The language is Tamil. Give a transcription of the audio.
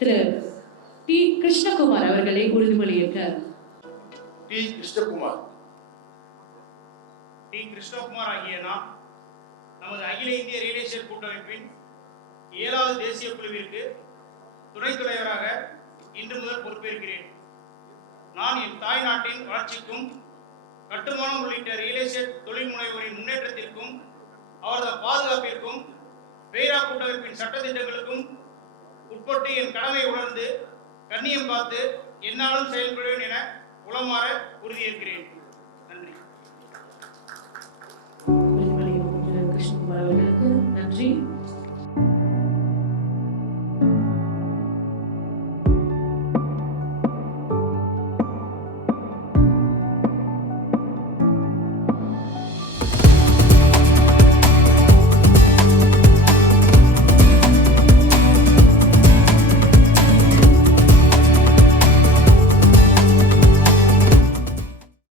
திரு டி கிருஷ்ணகுமார் அவர்களை உறுதிமொழியிருக்க டி கிருஷ்ணகுமார். டி கிருஷ்ணகுமார் ஆகிய நாம் நமது அகில இந்திய ரியலேஷன் கூட்டமைப்பின் ஏழாவது தேசிய குழுவிற்கு துணைத் தலைவராக இன்று முதல் பொறுப்பேற்கிறேன். நான் என் தாய் நாட்டின் வளர்ச்சிக்கும் கட்டுமானம் உள்ளிட்ட ரியல் எஸ்டேட் தொழில் முனைவோரின் முன்னேற்றத்திற்கும் அவரது பாதுகாப்பிற்கும் பேரா கூட்டமைப்பின் சட்டத்திட்டங்களுக்கும் உட்பட்டு என் கடமை உணர்ந்து கண்ணியம் பார்த்து என்னாலும் செயல்படுவேன் என உளமாற உறுதியேற்கிறேன்.